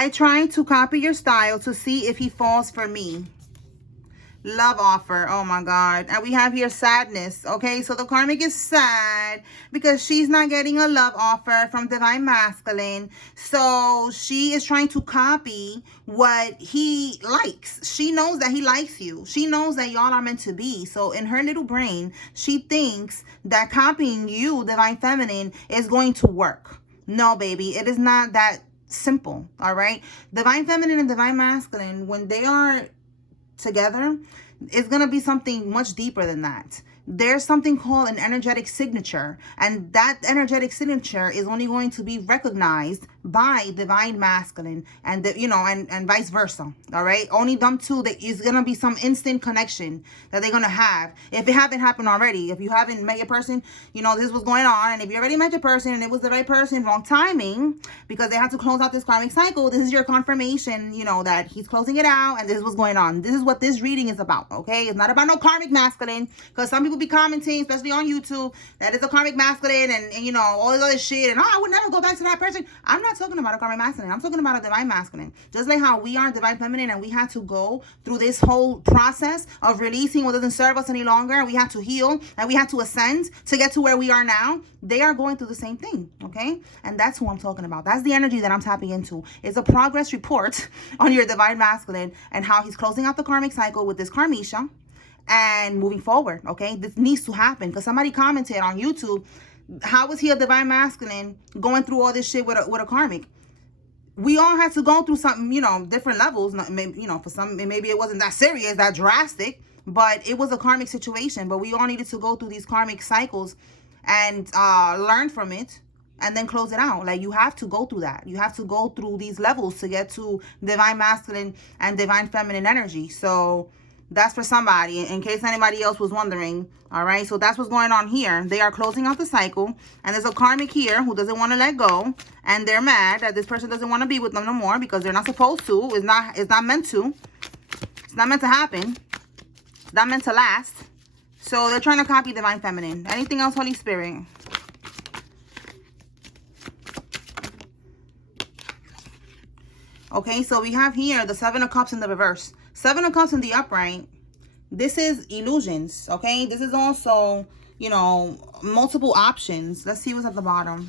I try to copy your style to see if he falls for me. Love offer. Oh my God. And we have here sadness. Okay, so the karmic is sad because she's not getting a love offer from divine masculine. So she is trying to copy what he likes. She knows that he likes you. She knows that y'all are meant to be. So in her little brain, she thinks that copying you, divine feminine, is going to work. No, baby, it is not that simple. All right. Divine feminine and divine masculine, when they are together, it's going to be something much deeper than that. There's something called an energetic signature, and that energetic signature is only going to be recognized by divine masculine and and vice versa. All right, only them two, that is going to be some instant connection that they're going to have. If it haven't happened already, if you haven't met your person, this was going on. And if you already met your person and it was the right person, wrong timing, because they had to close out this karmic cycle, this is your confirmation, that he's closing it out and this is what's going on. This is what this reading is about. Okay, it's not about no karmic masculine, because some people be commenting, especially on YouTube, that it's a karmic masculine and all this other shit, and I would never go back to that person. I'm not talking about a karmic masculine. I'm talking about a divine masculine. Just like how we are divine feminine and we had to go through this whole process of releasing what doesn't serve us any longer, and we had to heal and we had to ascend to get to where we are now. They are going through the same thing. Okay, and that's who I'm talking about. That's the energy that I'm tapping into. It's a progress report on your divine masculine and how he's closing out the karmic cycle with this karmisha and moving forward. Okay, this needs to happen because somebody commented on YouTube, how is he a divine masculine going through all this shit with a karmic? We all had to go through something, different levels. Maybe, for some, maybe it wasn't that serious, that drastic, but it was a karmic situation. But we all needed to go through these karmic cycles and learn from it and then close it out. Like, you have to go through that. You have to go through these levels to get to divine masculine and divine feminine energy. So that's for somebody, in case anybody else was wondering. All right, so that's what's going on here. They are closing out the cycle, and there's a karmic here who doesn't want to let go, and they're mad that this person doesn't want to be with them no more because they're not supposed to. It's not meant to. It's not meant to happen. It's not meant to last. So they're trying to copy divine feminine. Anything else, Holy Spirit? Okay, so we have here the Seven of Cups in the reverse. Seven of Cups in the upright. This is illusions, okay? This is also, multiple options. Let's see what's at the bottom.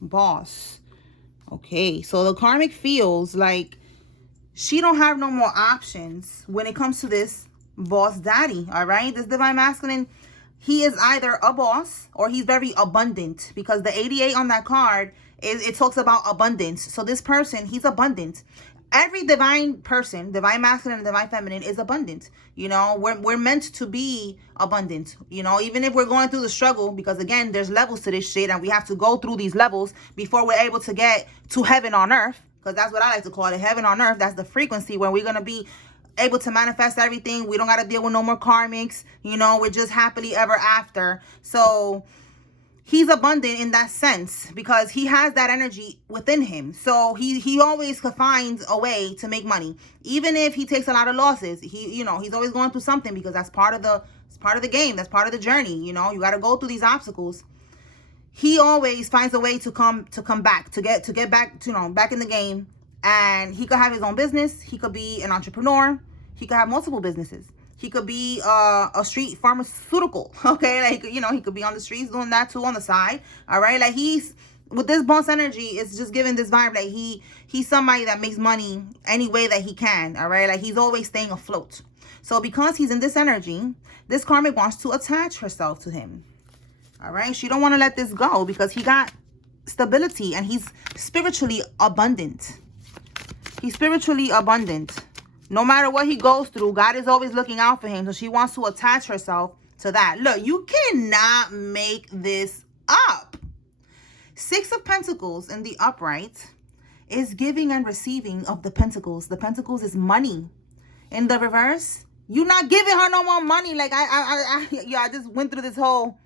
Boss. Okay, so the karmic feels like she don't have no more options when it comes to this boss daddy, all right? This divine masculine, he is either a boss or he's very abundant, because the 88 on that card, it talks about abundance. So this person, he's abundant. Every divine person, divine masculine and divine feminine, is abundant. We're meant to be abundant, even if we're going through the struggle, because again, there's levels to this shit and we have to go through these levels before we're able to get to heaven on earth, because that's what I like to call it, heaven on earth. That's the frequency where we're going to be able to manifest everything. We don't got to deal with no more karmics, we're just happily ever after. So he's abundant in that sense because he has that energy within him. So he always finds a way to make money, even if he takes a lot of losses. He's always going through something, because that's part of the game. That's part of the journey. You got to go through these obstacles. He always finds a way to come back, to get back, back in the game. And he could have his own business. He could be an entrepreneur. He could have multiple businesses. He could be a street pharmaceutical, okay? Like, he could be on the streets doing that too on the side, all right? Like, he's, with this boss energy, it's just giving this vibe that he's somebody that makes money any way that he can, all right? Like, he's always staying afloat. So because he's in this energy, this karmic wants to attach herself to him, all right? She don't want to let this go because he got stability and he's spiritually abundant. He's spiritually abundant. No matter what he goes through, God is always looking out for him. So she wants to attach herself to that. Look, you cannot make this up. Six of Pentacles in the upright is giving and receiving of the Pentacles. The Pentacles is money. In the reverse, you're not giving her no more money. Like, I just went through this whole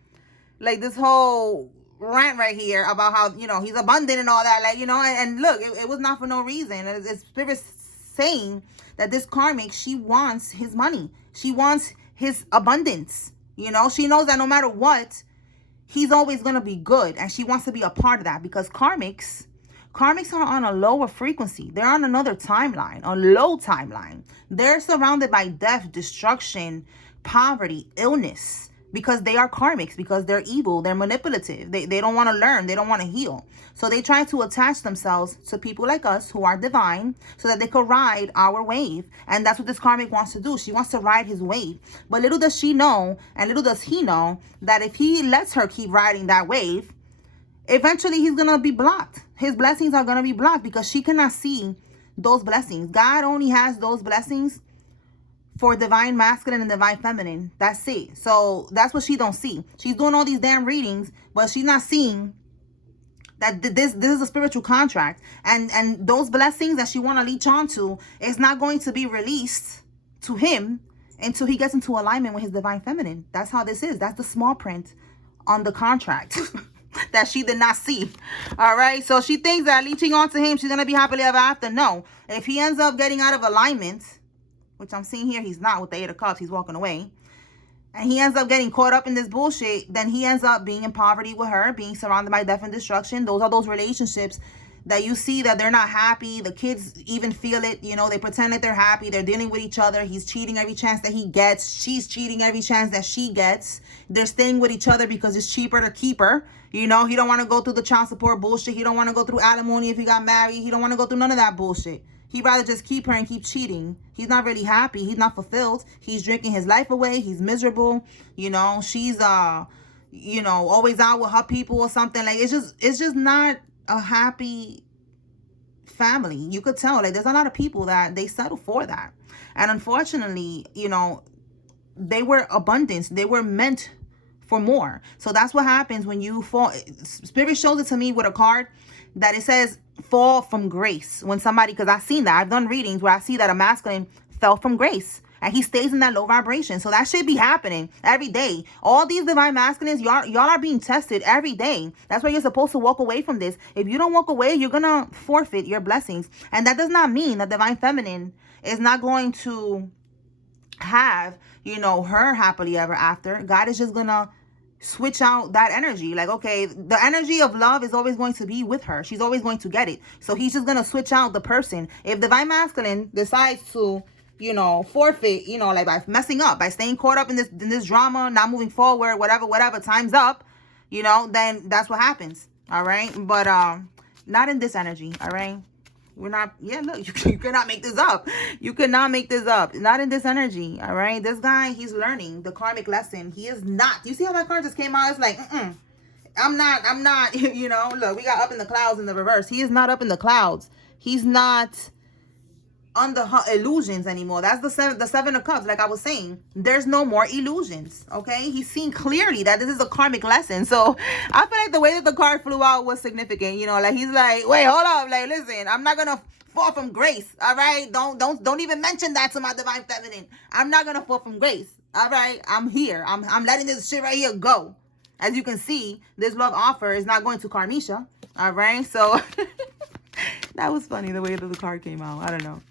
rant right here about how, he's abundant and all that. Like, and look, it was not for no reason. It's Spirit saying that this karmic, she wants his money. She wants his abundance. She knows that no matter what, he's always going to be good. And she wants to be a part of that, because karmics Karmics are on a lower frequency. They're on another timeline, a low timeline. They're surrounded by death, destruction, poverty, illness, because they are karmics, because they're evil, they're manipulative. They don't want to learn, they don't want to heal. So they try to attach themselves to people like us who are divine so that they could ride our wave. And that's what this karmic wants to do. She wants to ride his wave. But little does she know, and little does he know, that if he lets her keep riding that wave, eventually he's going to be blocked. His blessings are going to be blocked because she cannot see those blessings. God only has those blessings for divine masculine and divine feminine. That's it. So that's what she don't see. She's doing all these damn readings, but she's not seeing that this is a spiritual contract. And those blessings that she want to leech onto is not going to be released to him until he gets into alignment with his divine feminine. That's how this is. That's the small print on the contract that she did not see. All right. So she thinks that leeching onto him, she's going to be happily ever after. No. If he ends up getting out of alignment, which I'm seeing here, he's not with the 8 of Cups. He's walking away. And he ends up getting caught up in this bullshit. Then he ends up being in poverty with her, being surrounded by death and destruction. Those are those relationships that you see that they're not happy. The kids even feel it. You know, they pretend that they're happy. They're dealing with each other. He's cheating every chance that he gets. She's cheating every chance that she gets. They're staying with each other because it's cheaper to keep her. You know, he don't want to go through the child support bullshit. He don't want to go through alimony if he got married. He don't want to go through none of that bullshit. He'd rather just keep her and keep cheating. He's not really happy. He's not fulfilled. He's drinking his life away. He's miserable. You know, she's, you know, always out with her people or something. Like, it's just not a happy family. You could tell, like, there's a lot of people that they settle for that. And unfortunately, you know, they were abundance. They were meant for more. So that's what happens when you fall. Spirit shows it to me with a card that it says fall from grace. When somebody, because I've seen that, I've done readings where I see that a masculine fell from grace and he stays in that low vibration. So that should be happening every day. All these divine masculines, y'all are being tested every day. That's why you're supposed to walk away from this. If you don't walk away, you're gonna forfeit your blessings. And that does not mean that divine feminine is not going to have, you know, her happily ever after. God is just gonna switch out that energy. Like, okay, the energy of love is always going to be with her. She's always going to get it. So he's just gonna switch out the person. If divine masculine decides to, you know, forfeit, you know, like by messing up, by staying caught up in this drama, not moving forward, whatever, time's up, you know, then that's what happens. All right. But not in this energy. All right. We're not, yeah, look, you cannot make this up. You cannot make this up. Not in this energy, all right? This guy, he's learning the karmic lesson. He is not. You see how that card just came out? It's like, I'm not, you know, look, we got up in the clouds in the reverse. He is not up in the clouds. He's not under illusions anymore. That's the seven of cups. Like I was saying, there's no more illusions. Okay, he's seen clearly that this is a karmic lesson. So I feel like the way that the card flew out was significant. You know, like he's like, wait, hold up, like listen, I'm not gonna fall from grace. All right, don't even mention that to my divine feminine. I'm not gonna fall from grace. All right, I'm here. I'm letting this shit right here go. As you can see, this love offer is not going to Karmisha. All right, so that was funny the way that the card came out. I don't know.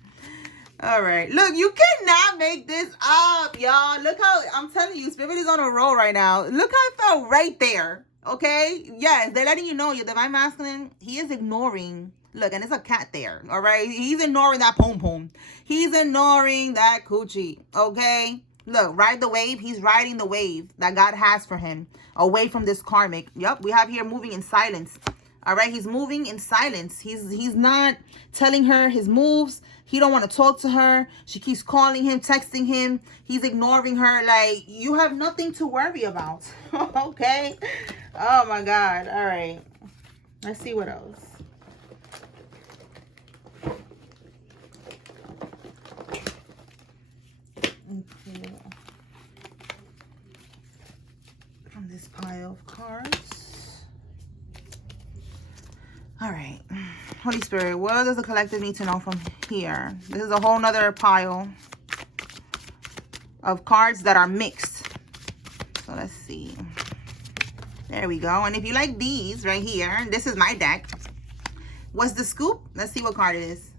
All right, look, you cannot make this up, y'all. Look how, I'm telling you, Spirit is on a roll right now. Look how it felt right there, okay? Yes, they're letting you know your divine masculine, he is ignoring, look, and it's a cat there, all right? He's ignoring that pom-pom. He's ignoring that coochie, okay? Look, ride the wave. He's riding the wave that God has for him away from this karmic. Yep, we have here moving in silence. All right, he's moving in silence. He's not telling her his moves. He don't want to talk to her. She keeps calling him, texting him. He's ignoring her. Like, you have nothing to worry about. Okay? Oh, my God. All right. Let's see what else. Okay. From this pile of cards. All right. Holy Spirit, what does the collective need to know from here? This is a whole nother pile of cards that are mixed. So let's see. There we go. And if you like these right here, this is my deck. What's the scoop? Let's see what card it is.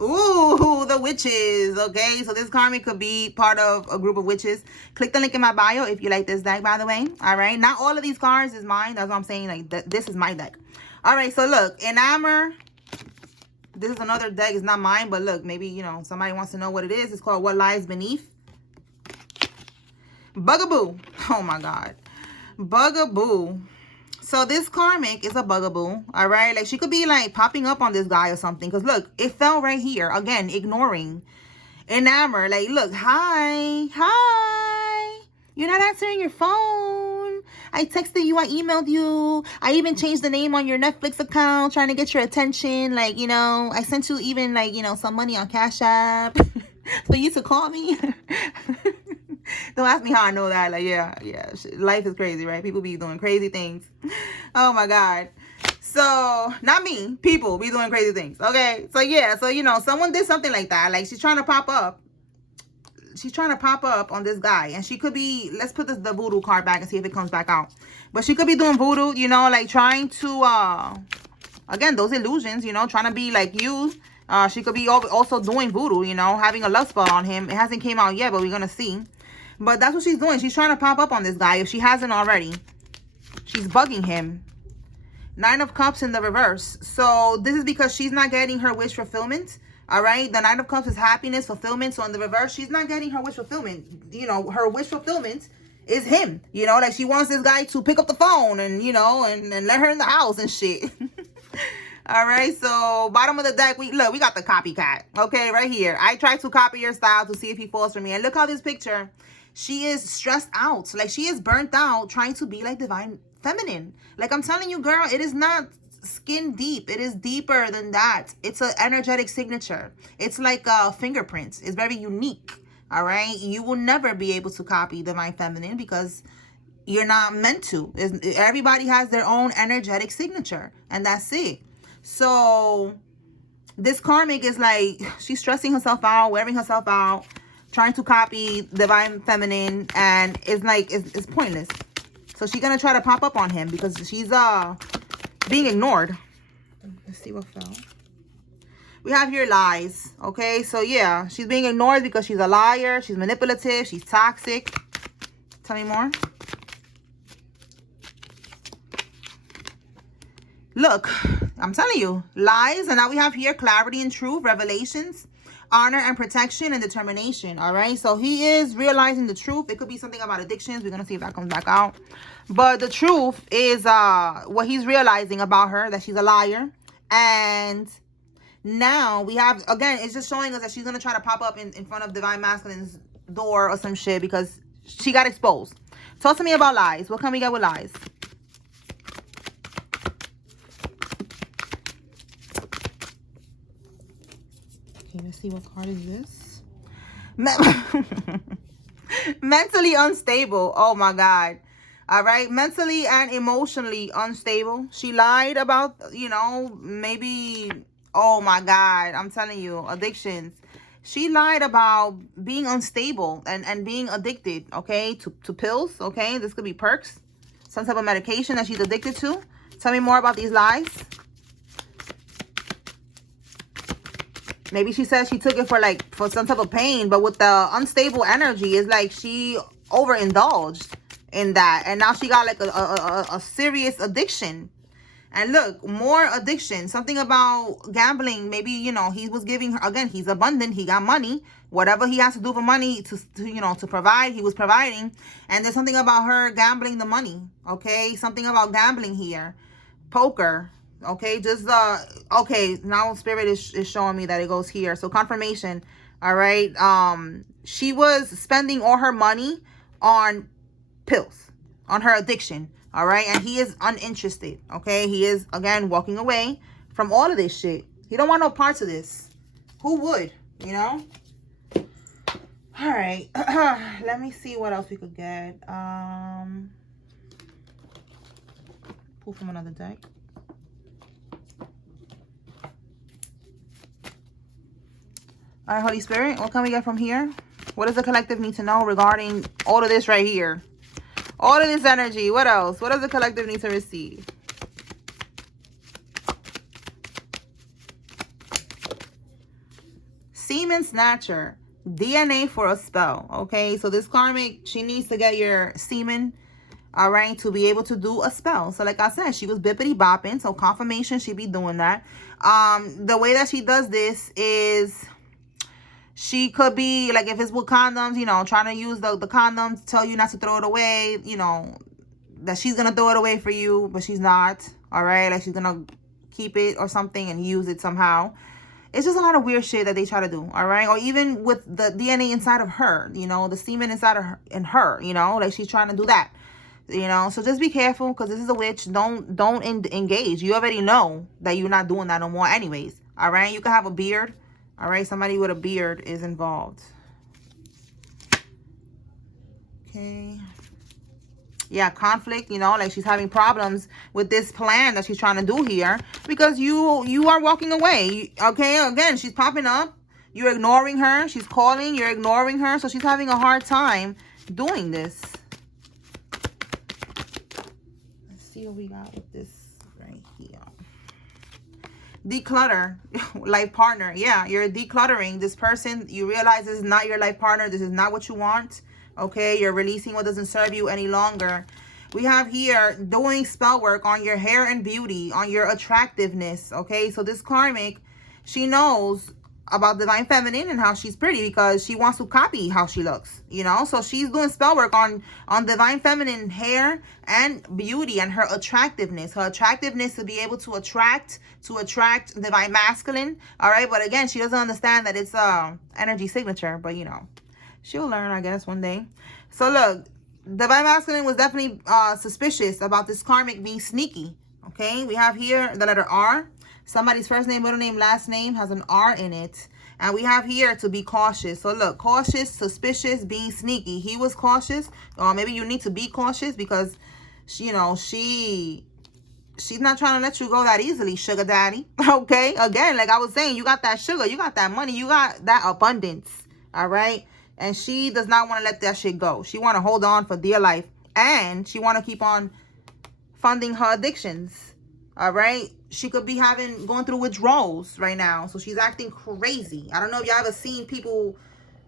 Ooh, the witches. Okay, so this karmic could be part of a group of witches. Click the link in my bio if you like this deck, by the way. All right, not all of these cards is mine. That's what I'm saying. Like, this is my deck. All right, so look, enamor, This is another deck. It's not mine, but look, maybe, you know, somebody wants to know what it is. It's called What Lies Beneath. Bugaboo. Oh my God. Bugaboo. So this karmic is a bugaboo, all right? Like, she could be like popping up on this guy or something. Because look, it fell right here. Again, ignoring. Enamored. Like, look, hi. You're not answering your phone. I texted you. I emailed you. I even changed the name on your Netflix account trying to get your attention. Like, you know, I sent you even like, you know, some money on Cash App for you to call me. Don't ask me how I know that. Like, yeah. Life is crazy, right? People be doing crazy things. Oh my God. So, not me. People be doing crazy things. Okay. So, yeah. So, you know, someone did something like that. Like, she's trying to pop up. She's trying to pop up on this guy. And she could be, let's put the voodoo card back and see if it comes back out. But she could be doing voodoo, you know, like trying to, again, those illusions, you know, trying to be like you. She could be also doing voodoo, you know, having a love spell on him. It hasn't came out yet, but we're going to see. But that's what she's doing. She's trying to pop up on this guy if she hasn't already. She's bugging him. 9 of Cups in the reverse. So this is because she's not getting her wish fulfillment. All right. The 9 of Cups is happiness, fulfillment. So in the reverse, she's not getting her wish fulfillment. You know, her wish fulfillment is him. You know, like she wants this guy to pick up the phone and, you know, and let her in the house and shit. All right. So bottom of the deck, we got the copycat. Okay. Right here. I tried to copy your style to see if he falls for me. And look how this picture, she is stressed out. Like she is burnt out trying to be like divine feminine. Like I'm telling you, girl, it is not skin deep. It is deeper than that. It's an energetic signature. It's like fingerprints. It's very unique. All right. You will never be able to copy divine feminine because you're not meant to. Everybody has their own energetic signature and that's it. So this karmic is like she's stressing herself out, wearing herself out, trying to copy divine feminine, and it's like it's pointless. So she's gonna try to pop up on him because she's being ignored. Let's see what fell. We have here lies. Okay, so yeah, she's being ignored because she's a liar, she's manipulative, she's toxic. Tell me more. Look, I'm telling you, lies. And now we have here clarity and truth, revelations, honor and protection, and determination. All right, so he is realizing the truth. It could be something about addictions. We're gonna see if that comes back out. But the truth is what he's realizing about her, that she's a liar. And now we have, again, it's just showing us that she's gonna try to pop up in front of Divine Masculine's door or some shit because she got exposed. Talk to me about lies. What can we get with lies? Okay, let's see what card is this. Mentally unstable. Oh my God. All right. Mentally and emotionally unstable. She lied about, you know, maybe, oh my God, I'm telling you, addictions. She lied about being unstable and being addicted, okay, to pills, okay? This could be perks, some type of medication that she's addicted to. Tell me more about these lies. Maybe she says she took it for some type of pain, but with the unstable energy, it's like she overindulged in that. And now she got like a serious addiction. And look, more addiction. Something about gambling. Maybe, you know, he was giving her, again, he's abundant. He got money. Whatever he has to do for money to you know, to provide, he was providing. And there's something about her gambling the money. Okay? Something about gambling here. Poker. Okay, just okay, now spirit is showing me that it goes here. So confirmation. All right. She was spending all her money on pills, on her addiction. All right, and he is uninterested. Okay, he is, again, walking away from all of this shit. He don't want no parts of this. Who would, you know? All right. Let me see what else we could get. Pull from another deck. All right, Holy Spirit, what can we get from here? What does the collective need to know regarding all of this right here? All of this energy. What else? What does the collective need to receive? Semen snatcher. DNA for a spell. Okay, so this karmic, she needs to get your semen all right, to be able to do a spell. So like I said, she was bippity bopping, so confirmation she be doing that. The way that she does this is she could be like, if it's with condoms, you know, trying to use the condoms, tell you not to throw it away, you know, that she's gonna throw it away for you, but she's not, all right, like she's gonna keep it or something and use it somehow. It's just a lot of weird shit that they try to do, all right? Or even with the DNA inside of her, you know, the semen inside of her, in her, you know, like she's trying to do that, you know? So just be careful, because this is a witch. Don't engage. You already know that you're not doing that no more anyways, all right? You can have a beard, all right? Somebody with a beard is involved. Okay. Yeah, conflict, you know, like she's having problems with this plan that she's trying to do here, because you are walking away. Okay, again, she's popping up, you're ignoring her, she's calling, you're ignoring her, so she's having a hard time doing this. Let's see what we got with this right here. Declutter. Life partner. Yeah, you're decluttering this person. You realize this is not your life partner, this is not what you want. Okay, you're releasing what doesn't serve you any longer. We have here doing spell work on your hair and beauty, on your attractiveness. Okay, so this karmic, she knows about divine feminine and how she's pretty, because she wants to copy how she looks, you know. So she's doing spell work on divine feminine hair and beauty and her attractiveness. Her attractiveness to be able to attract divine masculine. All right, but again, she doesn't understand that it's energy signature, but you know, she'll learn, I guess, one day. So look, divine masculine was definitely suspicious about this karmic being sneaky. Okay, we have here the letter R. Somebody's first name, middle name, last name has an R in it. And we have here to be cautious. So look, cautious, suspicious, being sneaky. He was cautious. Or maybe you need to be cautious, because, you know, she's not trying to let you go that easily, sugar daddy. Okay, again, like I was saying, you got that sugar, you got that money, you got that abundance. All right. And she does not want to let that shit go. She want to hold on for dear life. And she want to keep on funding her addictions. All right. She could be going through withdrawals right now. So she's acting crazy. I don't know if y'all ever seen people,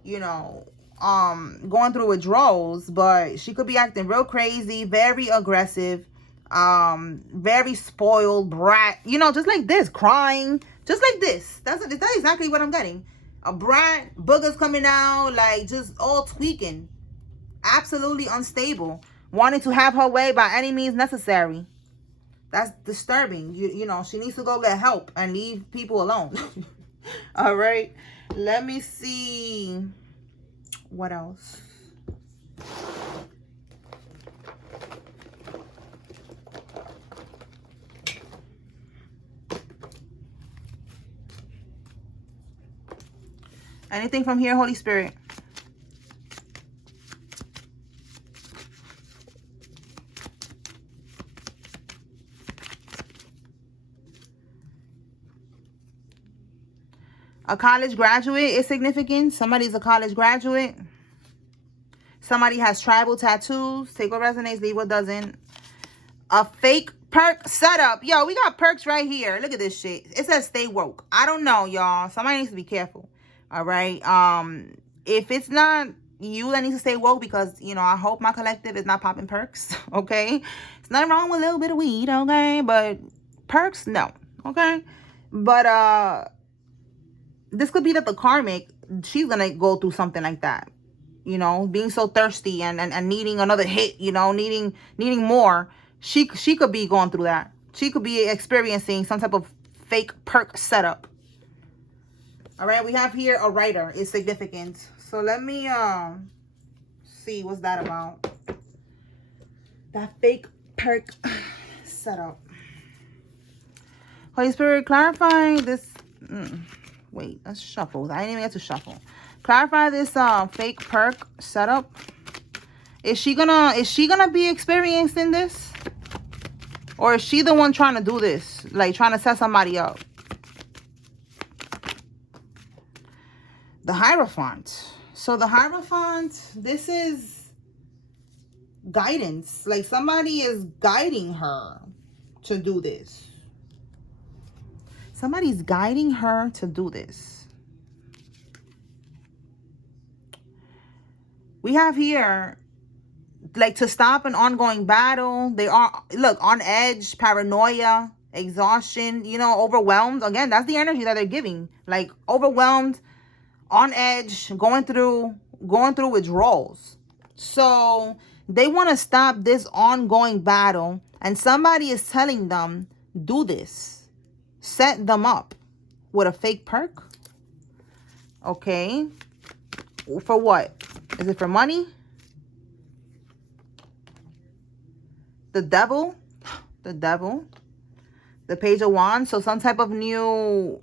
you know, going through withdrawals. But she could be acting real crazy, very aggressive, very spoiled brat. You know, just like this, crying. Just like this. That's exactly what I'm getting. A brat, boogers coming out, like just all tweaking. Absolutely unstable. Wanting to have her way by any means necessary. That's disturbing. You know, she needs to go get help and leave people alone. All right. Let me see. What else? Anything from here, Holy Spirit? A college graduate is significant. Somebody's a college graduate. Somebody has tribal tattoos. Take what resonates, leave what doesn't. A fake perk setup. Yo, we got perks right here. Look at this shit. It says stay woke. I don't know, y'all. Somebody needs to be careful. All right. If it's not you that needs to stay woke, because, you know, I hope my collective is not popping perks. Okay. It's nothing wrong with a little bit of weed. Okay. But perks, no. Okay. But, this could be that the karmic, she's going to go through something like that. You know, being so thirsty and needing another hit, you know, needing more. She could be going through that. She could be experiencing some type of fake perk setup. All right, we have here a writer is significant. So let me see what's that about. That fake perk setup. Holy Spirit, clarify this. Wait, let's shuffle. I didn't even get to shuffle. Clarify this fake perk setup. Is she gonna be experiencing this? Or is she the one trying to do this? Like trying to set somebody up? The Hierophant. So the Hierophant, this is guidance. Like somebody is guiding her to do this. Somebody's guiding her to do this. We have here like to stop an ongoing battle. They are, look, on edge, paranoia, exhaustion, you know, overwhelmed. Again, that's the energy that they're giving. Like overwhelmed, on edge, going through withdrawals. So they want to stop this ongoing battle, and somebody is telling them, do this. Set them up with a fake perk. Okay. For what? Is it for money? The devil. The devil. The Page of Wands. So some type of new,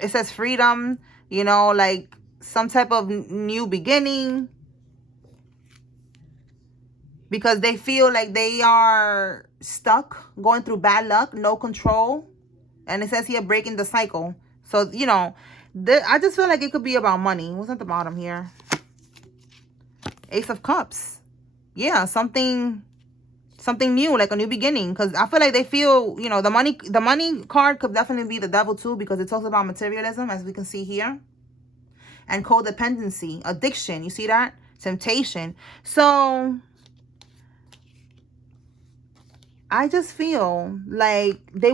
it says freedom, you know, like some type of new beginning. Because they feel like they are stuck, going through bad luck, no control. And it says here, breaking the cycle. So, you know, I just feel like it could be about money. What's at the bottom here? Ace of Cups. Yeah, something new, like a new beginning. Because I feel like they feel, you know, the money card could definitely be the devil too, because it talks about materialism, as we can see here. And codependency, addiction. You see that? Temptation. So I just feel like they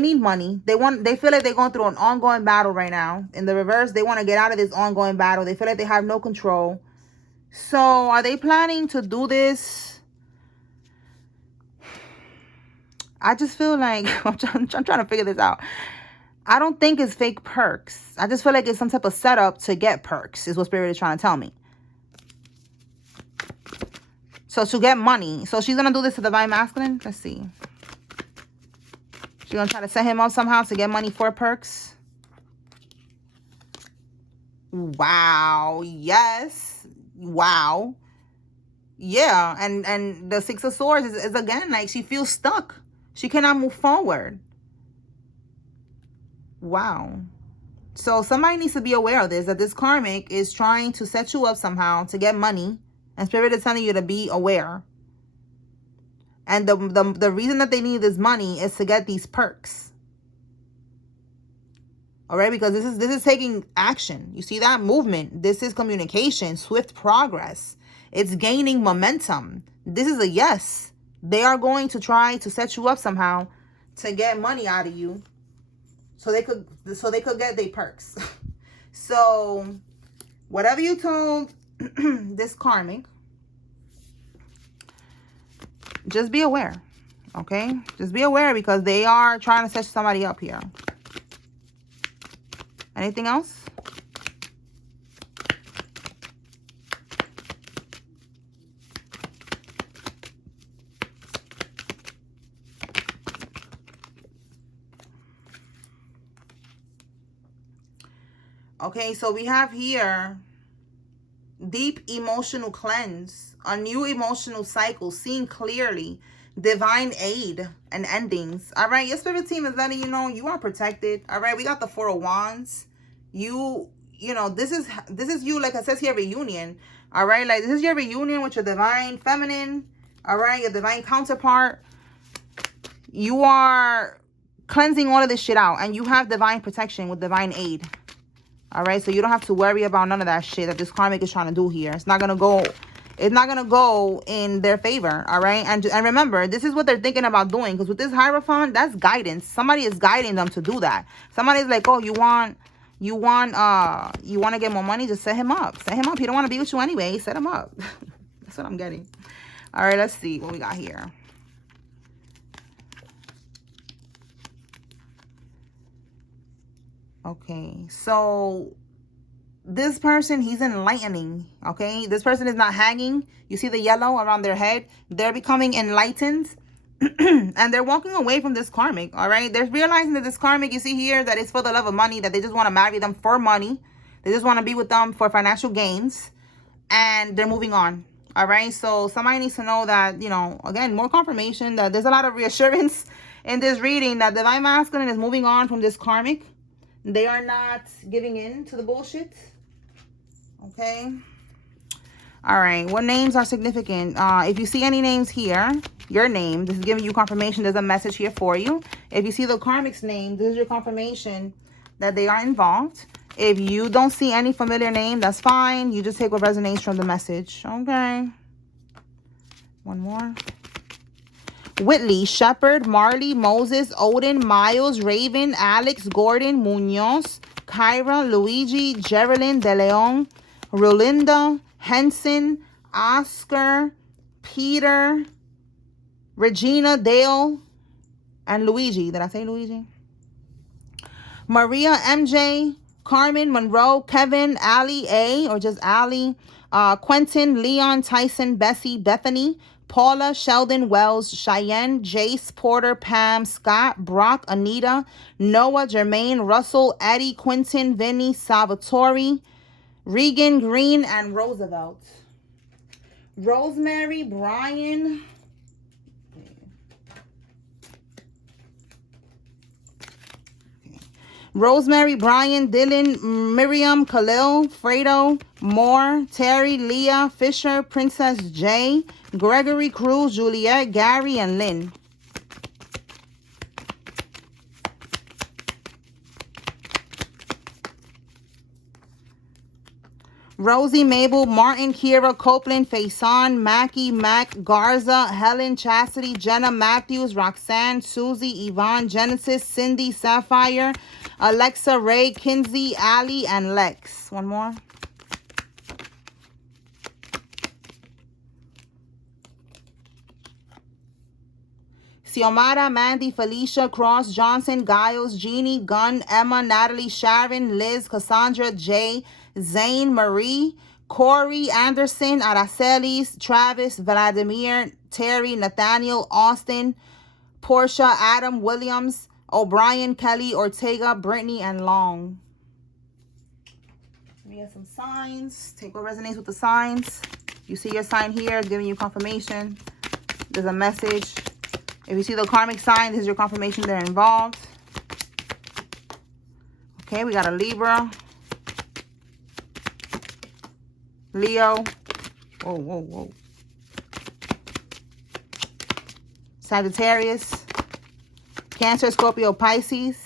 need money. They feel like they're going through an ongoing battle right now. In the reverse, they want to get out of this ongoing battle. They feel like they have no control. So are they planning to do this? I just feel like, I'm trying to figure this out. I don't think it's fake perks. I just feel like it's some type of setup to get perks, is what Spirit is trying to tell me. So to get money. So she's going to do this to Divine Masculine. Let's see. She's going to try to set him up somehow to get money for perks. Wow. Yes. Wow. Yeah. And the Six of Swords is again, like she feels stuck. She cannot move forward. Wow. So somebody needs to be aware of this, that this karmic is trying to set you up somehow to get money. And Spirit is telling you to be aware. And the reason that they need this money is to get these perks. All right, because this is taking action. You see that? Movement. This is communication, swift progress. It's gaining momentum. This is a yes. They are going to try to set you up somehow to get money out of you. So they could get their perks. So whatever you told this karmic, just be aware. Okay, just be aware, because they are trying to set somebody up here. Anything else? Okay, so we have here deep emotional cleanse, a new emotional cycle, seeing clearly, divine aid and endings. All right, your spirit team is letting you know you are protected. All right, we got the Four of Wands. You know, this is you, like it says here, reunion. All right, like this is your reunion with your divine feminine. All right, your divine counterpart. You are cleansing all of this shit out, and you have divine protection with divine aid. All right, so you don't have to worry about none of that shit that this karmic is trying to do here. It's not gonna go in their favor. All right, and remember, this is what they're thinking about doing, because with this Hierophant, that's guidance. Somebody is guiding them to do that. Somebody's like, oh, you want to get more money? Just set him up. Set him up. He don't want to be with you anyway. Set him up. That's what I'm getting. All right, let's see what we got here. Okay, so this person, he's enlightening. Okay, this person is not hanging. You see the yellow around their head? They're becoming enlightened. And they're walking away from this karmic. All right, they're realizing that this karmic, you see here, that it's for the love of money, that they just want to marry them for money. They just want to be with them for financial gains, and they're moving on. All right, so somebody needs to know that, you know, again, more confirmation that there's a lot of reassurance in this reading that Divine Masculine is moving on from this karmic. They are not giving in to the bullshit. Okay. All right. What names are significant? If you see any names here, your name, this is giving you confirmation. There's a message here for you. If you see the karmic's name, this is your confirmation that they are involved. If you don't see any familiar name, that's fine. You just take what resonates from the message. Okay. One more. Whitley, Shepard, Marley, Moses, Odin, Miles, Raven, Alex, Gordon, Munoz, Kyra, Luigi, Geraldine, De Leon, Rolinda, Henson, Oscar, Peter, Regina, Dale, and Luigi. Did I say Luigi? Maria, MJ, Carmen, Monroe, Kevin, Ali, A, or just Ali, Quentin, Leon, Tyson, Bessie, Bethany, Paula, Sheldon, Wells, Cheyenne, Jace, Porter, Pam, Scott, Brock, Anita, Noah, Jermaine, Russell, Eddie, Quentin, Vinny, Salvatore, Regan, Green, and Roosevelt. Rosemary, Brian, Dylan, Miriam, Khalil, Fredo, Moore, Terry, Leah, Fisher, Princess J, Gregory, Cruz, Juliet, Gary, and Lynn. Rosie, Mabel, Martin, Kira, Copeland, Faison, Mackie, Mac, Garza, Helen, Chastity, Jenna, Matthews, Roxanne, Susie, Yvonne, Genesis, Cindy, Sapphire, Alexa, Ray, Kinsey, Ali, and Lex. One more. Xiomara, Mandy, Felicia, Cross, Johnson, Giles, Jeannie, Gunn, Emma, Natalie, Sharon, Liz, Cassandra, Jay, Zane, Marie, Corey, Anderson, Aracelis, Travis, Vladimir, Terry, Nathaniel, Austin, Portia, Adam, Williams, O'Brien, Kelly, Ortega, Brittany, and Long. We have some signs. Take what resonates with the signs. You see your sign here, it's giving you confirmation. There's a message. If you see the karmic sign, this is your confirmation they're involved. Okay, we got a Libra. Leo. Whoa, whoa, whoa. Sagittarius. Cancer, Scorpio, Pisces.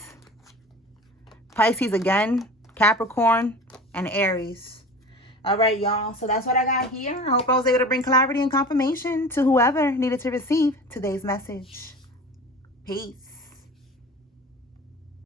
Pisces again. Capricorn. And Aries. All right, y'all. So that's what I got here. I hope I was able to bring clarity and confirmation to whoever needed to receive today's message. Peace.